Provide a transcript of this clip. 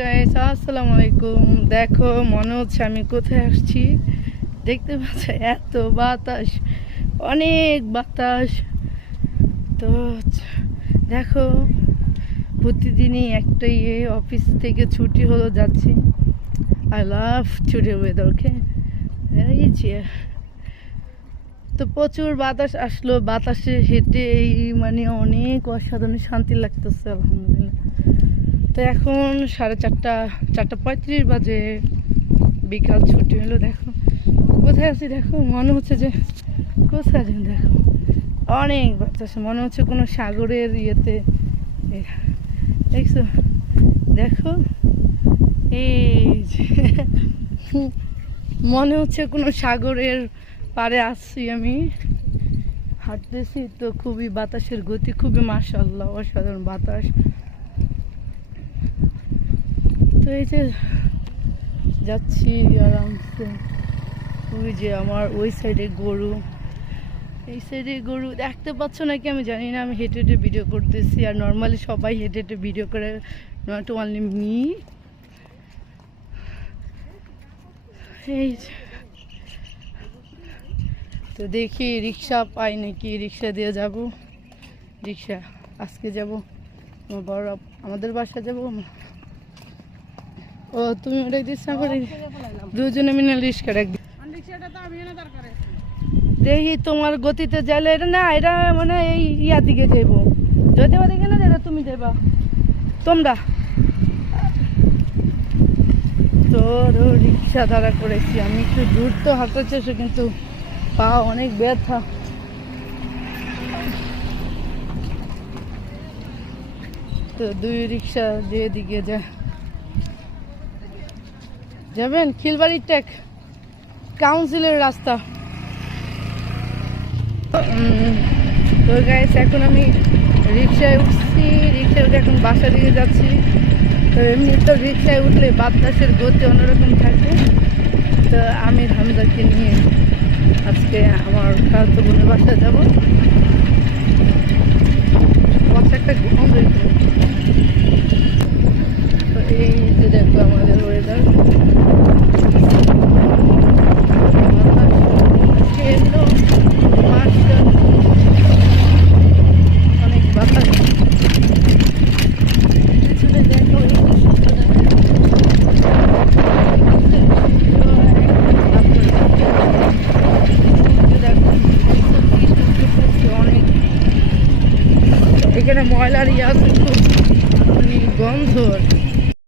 Guys আসসালামু আলাইকুম। দেখো মনে হচ্ছে আমি কোথায় আসছি। দেখতে পাচ্ছ এত বাতাস, অনেক বাতাস। তো দেখো প্রতিদিনই একটাই অফিস থেকে ছুটি হলো যাচ্ছি। আই লাভ ছুটির ওয়েদার। ওকে এই যে তো প্রচুর বাতাস আসলো, বাতাসে হেঁটে মানে অনেক অসাধারণ শান্তি লাগতেছে আলহামদুলিল্লাহ। তো এখন 4:30 বাজে, বিকাল ছুটি হলো। দেখো কোথায় আছি, দেখো মনে হচ্ছে যে কোথায় যেন, দেখো অনেক বাতাস, মনে হচ্ছে কোনো সাগরের ইয়েতে। দেখছো, দেখো এই যে মনে হচ্ছে কোনো সাগরের পাড়ে আসছি আমি, হাঁটতেছি তো খুবই বাতাসের গতি, খুবই মাশাআল্লাহ অসাধারণ বাতাস। তো এই যে যাচ্ছি আরামসে। ওই যে আমার ওই সাইডে গরু, এই সাইডে গরু দেখতে পাচ্ছ নাকি আমি জানি না। আমি হেঁটে হেঁটে ভিডিও করতেছি, আর নর্মালি সবাই হেঁটে হেঁটে ভিডিও করে, নট অনলি মি। এই তো দেখি রিক্সা পাই নাকি, রিক্সা দিয়ে যাব। রিক্সা আজকে যাব আমার বড় আমাদের বাসা যাব। ও তুমি ওটাই দিস না করে দুজনে মিলে রিক্সা রাখবি। দেখি তোমার গতিতে যাইলে এটা না, এটা মানে এই ইয়ার দিকে যাইব, যদি ওদিকে না যাবে তুমি যাইবা তোমরা। তো রিক্সা দাঁড়া করেছি আমি, একটু দূর তো হাঁটার চেষ্টা, কিন্তু পা অনেক ব্যথা। তো দুই রিক্সা দিয়ে দিকে যায়। যাবেন খিলবাড়ি টেক কাউন্সিলের রাস্তা। তো গাইস এখন আমি রিক্সায় উঠছি, রিক্সায় উঠে এখন বাসা দিকে যাচ্ছি। তো এমনি তো রিক্সায় উঠলে বাতাসের গতি অন্যরকম থাকে। তো আমি হামদাকে নিয়ে আজকে আমার খালাতো বোনের বাসায় যাবো। একটা ঘুম